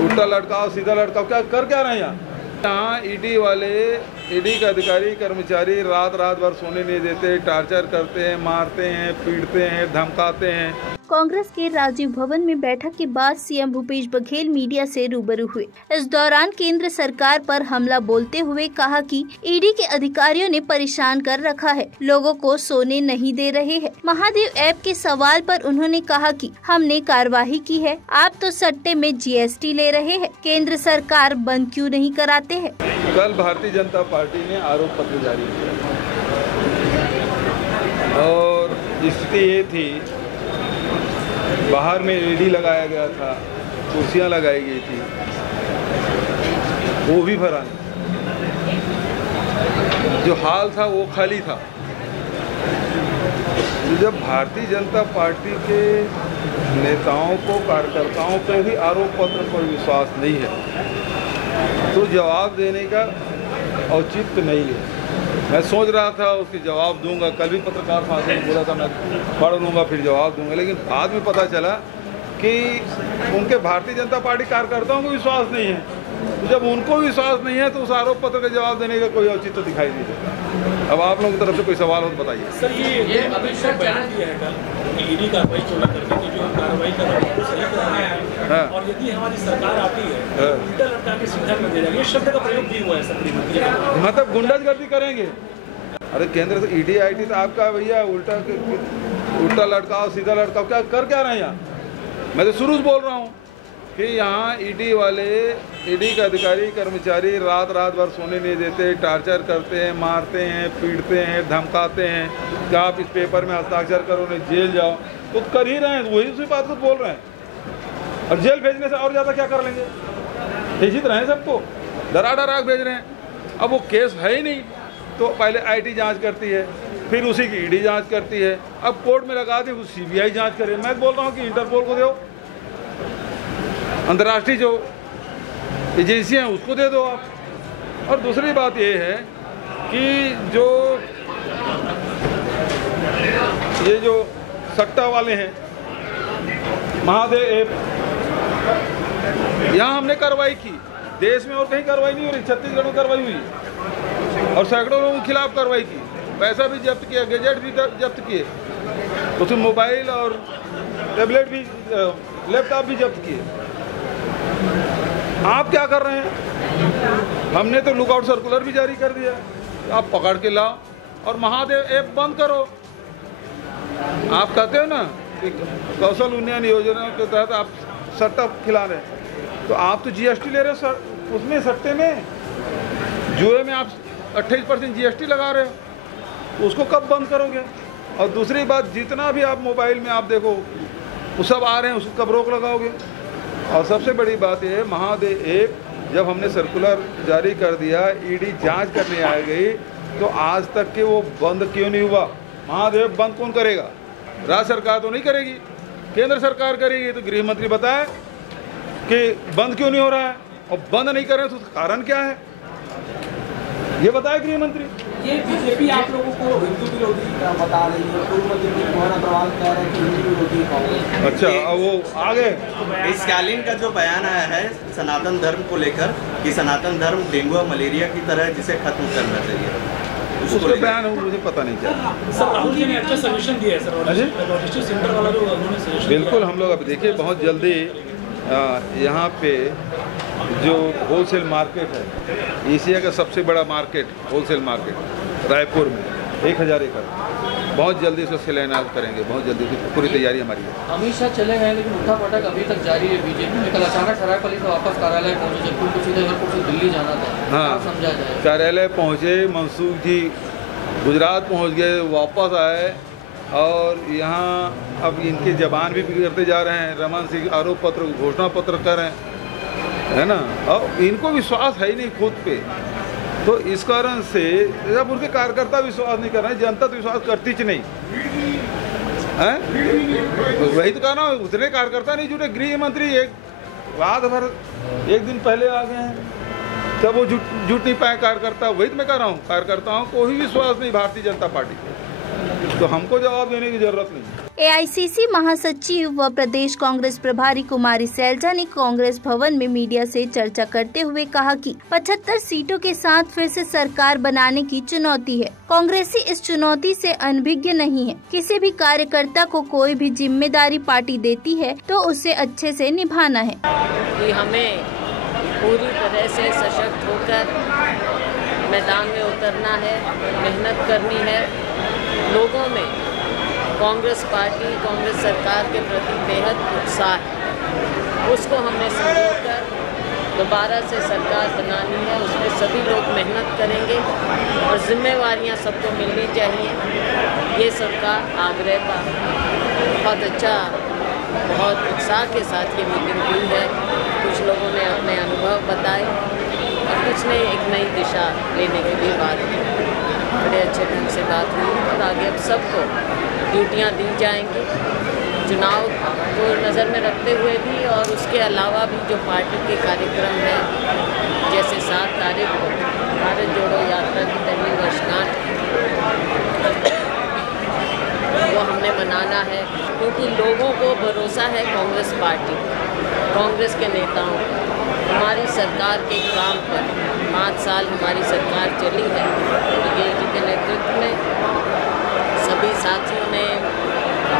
उल्टा लटकाओ सीधा लटकाओ, क्या कर क्या रहे हैं यहाँ ईडी वाले, ईडी के अधिकारी कर्मचारी रात भर सोने नहीं देते, टार्चर करते हैं, मारते हैं, पीटते हैं, धमकाते हैं। कांग्रेस के राजीव भवन में बैठक के बाद सीएम भूपेश बघेल मीडिया से रूबरू हुए। इस दौरान केंद्र सरकार पर हमला बोलते हुए कहा कि ईडी के अधिकारियों ने परेशान कर रखा है, लोगों को सोने नहीं दे रहे हैं। महादेव ऐप के सवाल पर उन्होंने कहा कि हमने कार्रवाई की है, आप तो सट्टे में जीएसटी ले रहे हैं, केंद्र सरकार बंद क्यों नहीं कराते हैं। कल भारतीय जनता पार्टी ने आरोप पत्र जारी किया और स्थिति ये थी, बाहर में ईडी लगाया गया था, कुर्सियां लगाई गई थी, वो भी भरा नहीं, जो हाल था वो खाली था। जब भारतीय जनता पार्टी के नेताओं को, कार्यकर्ताओं पे भी आरोप पत्र पर विश्वास नहीं है तो जवाब देने का औचित्य नहीं है। मैं सोच रहा था उसके जवाब दूंगा, कल भी पत्रकार साथी ने बोला था मैं पढ़ लूँगा फिर जवाब दूंगा, लेकिन बाद में पता चला कि उनके भारतीय जनता पार्टी कार्यकर्ताओं को विश्वास नहीं है। तो जब उनको विश्वास नहीं है तो उस आरोप पत्र का जवाब देने का कोई औचित्य दिखाई नहीं देता। अब आप लोगों की तरफ से कोई सवाल हो तो बताइए। सर ये अमित शाह बयान दिया है कल कि ईडी कार्रवाई करने की जो कार्रवाई कर रही है वो सही कर रही है और यदि हमारी सरकार आती है उल्टा लटका के सीधा कर दे जाएगी, ये शब्द का प्रयोग भी हुआ है सर। मतलब गुंडागर्दी करेंगे। अरे केंद्र से ईडी आई थी तो आपका भैया उल्टा लटकाओ सीधा लटकाओ, क्या कर क्या रहे हैं यहाँ। मैं तो शुरू से बोल रहा हूँ कि यहाँ ईडी वाले, ईडी के अधिकारी कर्मचारी रात भर सोने नहीं देते, टार्चर करते हैं, मारते हैं, पीटते हैं, धमकाते हैं कि आप इस पेपर में हस्ताक्षर करो नहीं जेल जाओ, तो कर ही रहे हैं, वही उसी बात को बोल रहे हैं। और जेल भेजने से और ज़्यादा क्या कर लेंगे, भेज ही रहे हैं सबको, डरा भेज रहे हैं। अब वो केस है ही नहीं तो पहले आईटी जांच करती है, फिर उसी की ईडी जांच करती है, अब कोर्ट में लगा दी सीबीआई जांच करे। मैं बोल रहा हूँ कि इंटरपोल को दो, अंतर्राष्ट्रीय जो एजेंसियां हैं उसको दे दो आप। और दूसरी बात ये है कि जो सट्टा वाले हैं, महादेव ऐप, यहाँ हमने कार्रवाई की, देश में और कहीं कार्रवाई नहीं हो रही, छत्तीसगढ़ में कार्रवाई हुई और सैकड़ों लोगों के खिलाफ कार्रवाई की, पैसा भी जब्त किया, गैजेट भी जब्त किए, उसमें मोबाइल और टैबलेट भी, लैपटॉप भी जब्त किए। आप क्या कर रहे हैं, हमने तो लुकआउट सर्कुलर भी जारी कर दिया, आप पकड़ के लाओ और महादेव ऐप बंद करो। आप कहते हो ना कि कौशल उन्नयन योजना के तहत आप सट्टा खिला रहे हैं, तो आप तो जीएसटी ले रहे हो सर, उसमें सट्टे में, जुए में आप 28% जीएसटी लगा रहे हो, उसको कब बंद करोगे। और दूसरी बात, जितना भी आप मोबाइल में आप देखो वो सब आ रहे हैं, उसको कब रोक लगाओगे। और सबसे बड़ी बात यह है, महादेव ऐप जब हमने सर्कुलर जारी कर दिया, ईडी जांच करने आ गई, तो आज तक के वो बंद क्यों नहीं हुआ। महादेव बंद कौन करेगा, राज्य सरकार तो नहीं करेगी, केंद्र सरकार करेगी। तो गृह मंत्री बताए कि बंद क्यों नहीं हो रहा है, और बंद नहीं कर रहे तो कारण क्या है, ये बताए गृह मंत्री। ये बीजेपी आप लोगों को हिंदू विरोधी बता रही है, पूर्व मंत्री मोहन अग्रवाल कह रहे हैं कि हिंदू विरोधी कांग्रेस। अच्छा, अब वो आगे स्टालिन का जो बयान आया है सनातन धर्म को लेकर कि सनातन धर्म डेंगू और मलेरिया की तरह है, जिसे खत्म करना चाहिए, उसका बयान है, मुझे पता नहीं क्या। सर राहुल जी ने अच्छा सजेशन दिया है सर, लॉजिस्टिक सेंटर वाला जो उन्होंने सजेशन। बिल्कुल, हम लोग अब देखिए बहुत जल्दी यहाँ पे जो होलसेल मार्केट है, एशिया का सबसे बड़ा मार्केट, होलसेल मार्केट रायपुर में 1000 एकड़, बहुत जल्दी इसको शिलान्यास करेंगे, बहुत जल्दी पूरी तैयारी हमारी है। अमित शाह चले गए लेकिन उठापटक अभी तक जारी है बीजेपी में। कल अचानक सरायपाली से वापस कार्यालय पहुंचे, जबकि उनको सीधे एयरपोर्ट से दिल्ली जाना था। हाँ, समझा जाए, कार्यालय पहुँचे, मनसूख जी गुजरात पहुँच गए, वापस आए और यहाँ अब इनके जबान भी बिगड़ते जा रहे हैं। रमन सिंह आरोप पत्र, घोषणा पत्र कर रहे हैं, है ना, और इनको विश्वास है ही नहीं खुद पे। तो इस कारण से जब उनके कार्यकर्ता विश्वास नहीं कर रहे हैं, जनता तो विश्वास करती ही नहीं है। तो वही तो कहना, उतने कार्यकर्ता नहीं जुटे। गृह मंत्री एक रात भर एक दिन पहले आ गए हैं, तब वो जुट नहीं पाए कार्यकर्ता। वही तो मैं कह रहा हूँ, कार्यकर्ताओं को ही विश्वास नहीं भारतीय जनता पार्टी को। तो हमको जवाब देने की जरूरत नहीं। एआईसीसी महासचिव व प्रदेश कांग्रेस प्रभारी कुमारी सैलजा ने कांग्रेस भवन में मीडिया से चर्चा करते हुए कहा कि 75 सीटों के साथ फिर से सरकार बनाने की चुनौती है। कांग्रेसी इस चुनौती से अनभिज्ञ नहीं है। किसी भी कार्यकर्ता को कोई भी जिम्मेदारी पार्टी देती है तो उसे अच्छे से निभाना है। कि हमें पूरी तरह से सशक्त होकर मैदान में उतरना है, मेहनत करनी है। लोगों में कांग्रेस पार्टी, कांग्रेस सरकार के प्रति बेहद उत्साह है। उसको हमने संजोकर दोबारा से सरकार बनानी है। उसमें सभी लोग मेहनत करेंगे और जिम्मेवारियां सबको मिलनी चाहिए। ये सबका आग्रह था। बहुत अच्छा, बहुत उत्साह के साथ ये मीटिंग हुई है। कुछ लोगों ने अपने अनुभव बताए और कुछ ने एक नई दिशा लेने के लिए बात की। बड़े अच्छे ढंग से बात हुई और आगे अब सबको ड्यूटियां दी जाएंगी। चुनाव को नज़र में रखते हुए भी और उसके अलावा भी जो पार्टी के कार्यक्रम हैं, जैसे 7 तारीख को भारत जोड़ो यात्रा की पहली वर्षगांठ वो हमने मनाना है, क्योंकि लोगों को भरोसा है कांग्रेस पार्टी, कांग्रेस के नेताओं पर, हमारी सरकार के काम पर। 5 साल हमारी सरकार चली है बघेल जी के नेतृत्व में। सभी साथियों ने,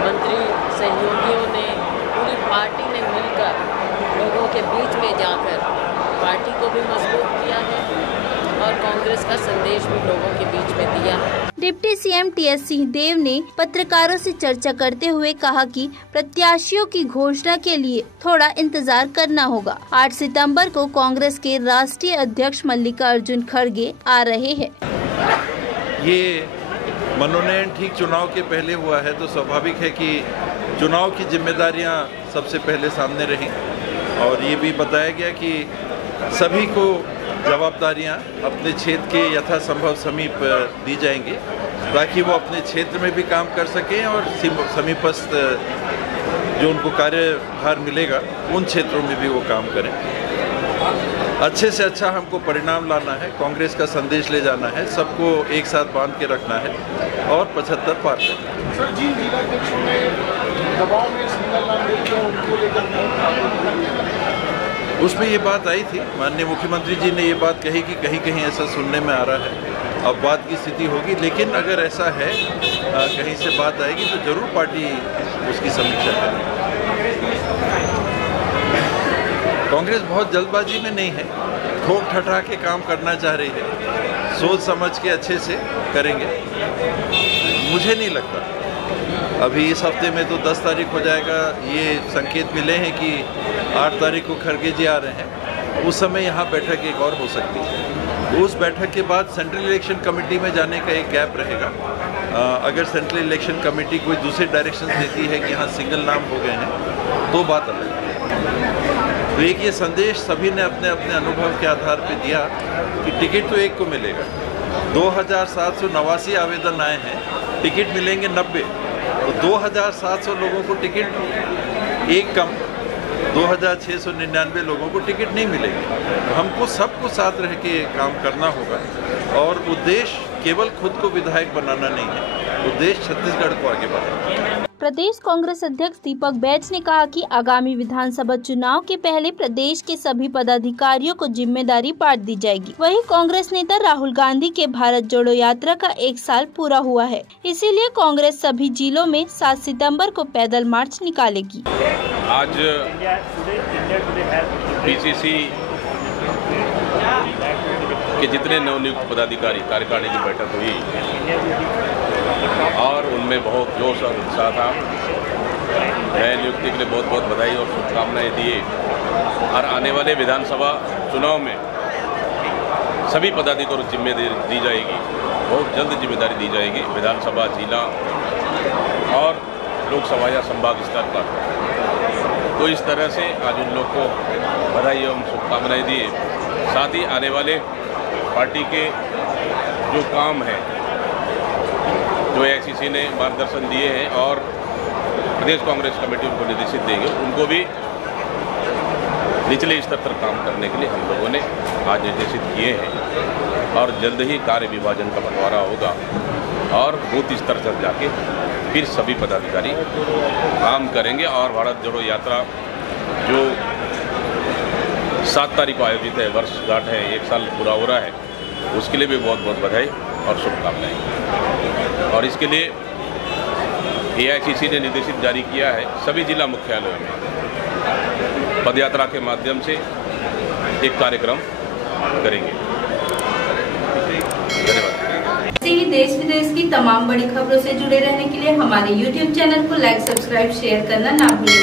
मंत्री सहयोगियों ने, पूरी पार्टी ने मिलकर लोगों के बीच में जाकर पार्टी को भी मजबूत किया है और कांग्रेस का संदेश भी लोगों के बीच में दिया है। डिप्टी सीएम टीएस सिंहदेव ने पत्रकारों से चर्चा करते हुए कहा कि प्रत्याशियों की घोषणा के लिए थोड़ा इंतजार करना होगा। 8 सितंबर को कांग्रेस के राष्ट्रीय अध्यक्ष मल्लिकार्जुन खड़गे आ रहे हैं। ये मनोनयन ठीक चुनाव के पहले हुआ है तो स्वाभाविक है कि चुनाव की जिम्मेदारियां सबसे पहले सामने रहें और ये भी बताया गया कि सभी को जवाबदारियां अपने क्षेत्र के यथासंभव समीप दी जाएंगी ताकि वो अपने क्षेत्र में भी काम कर सकें और समीपस्थ जो उनको कार्यभार मिलेगा उन क्षेत्रों में भी वो काम करें। अच्छे से अच्छा हमको परिणाम लाना है, कांग्रेस का संदेश ले जाना है, सबको एक साथ बांध के रखना है और 75 पार करना है। सर, जिन जिलाध्यक्षों ने दबाव में सिंगल नाम दे दिया उनको लेकर उसमें ये बात आई थी, माननीय मुख्यमंत्री जी ने ये बात कही कि कहीं कहीं ऐसा सुनने में आ रहा है। अब बात की स्थिति होगी, लेकिन अगर ऐसा है कहीं से बात आएगी तो जरूर पार्टी उसकी समीक्षा करेगी। कांग्रेस बहुत जल्दबाजी में नहीं है, ठोक ठठा के काम करना चाह रही है, सोच समझ के अच्छे से करेंगे। मुझे नहीं लगता अभी इस हफ्ते में तो 10 तारीख हो जाएगा, ये संकेत मिले हैं कि 8 तारीख को खड़गे जी आ रहे हैं, उस समय यहाँ बैठक एक और हो सकती है। उस बैठक के बाद सेंट्रल इलेक्शन कमेटी में जाने का एक गैप रहेगा। अगर सेंट्रल इलेक्शन कमेटी कोई दूसरे डायरेक्शन देती है कि यहाँ सिंगल नाम हो गए हैं तो बात अलग है। तो एक ये संदेश सभी ने अपने अपने अनुभव के आधार पर दिया कि टिकट तो एक को मिलेगा। 2789 आवेदन आए हैं, टिकट मिलेंगे 90, तो 2700 लोगों को टिकट एक कम, 2699 लोगों को टिकट नहीं मिलेगी। तो हमको सबको साथ रह के काम करना होगा और उद्देश्य केवल खुद को विधायक बनाना नहीं है, उद्देश्य छत्तीसगढ़ को आगे बढ़ाना। प्रदेश कांग्रेस अध्यक्ष दीपक बैज ने कहा कि आगामी विधानसभा चुनाव के पहले प्रदेश के सभी पदाधिकारियों को जिम्मेदारी बांट दी जाएगी। वहीं कांग्रेस नेता राहुल गांधी के भारत जोड़ो यात्रा का 1 साल पूरा हुआ है, इसीलिए कांग्रेस सभी जिलों में 7 सितंबर को पैदल मार्च निकालेगी। आज पीसीसी के जितने नवनियुक्त पदाधिकारी कार्यकारिणी की बैठक हुई और उनमें बहुत जोश और उत्साह था। नए नियुक्ति के लिए बहुत बहुत बधाई और शुभकामनाएं दिए और आने वाले विधानसभा चुनाव में सभी पदाधिकारियों को जिम्मेदारी दी जाएगी, बहुत जल्द जिम्मेदारी दी जाएगी विधानसभा, जिला और लोकसभा या संभाग स्तर पर। तो इस तरह से आज उन लोग को बधाई एवं शुभकामनाएं दिए। साथ ही आने वाले पार्टी के जो काम है, जो एआईसीसी ने मार्गदर्शन दिए हैं और प्रदेश कांग्रेस कमेटी उनको निर्देशित देंगे, उनको भी निचले स्तर पर काम करने के लिए हम लोगों ने आज निर्देशित किए हैं और जल्द ही कार्य विभाजन का बंटवारा होगा और बूथ स्तर तक जाके फिर सभी पदाधिकारी काम करेंगे। और भारत जोड़ो यात्रा जो 7 तारीख को आयोजित है, वर्षगांठ है, 1 साल पूरा हो रहा है, उसके लिए भी बहुत बहुत बधाई और शुभकामनाएं। और इसके लिए AICC ने निर्देशित जारी किया है सभी जिला मुख्यालयों में पदयात्रा के माध्यम से एक कार्यक्रम करेंगे। धन्यवाद। ऐसे ही देश विदेश की तमाम बड़ी खबरों से जुड़े रहने के लिए हमारे YouTube चैनल को लाइक, सब्सक्राइब, शेयर करना ना भूलें।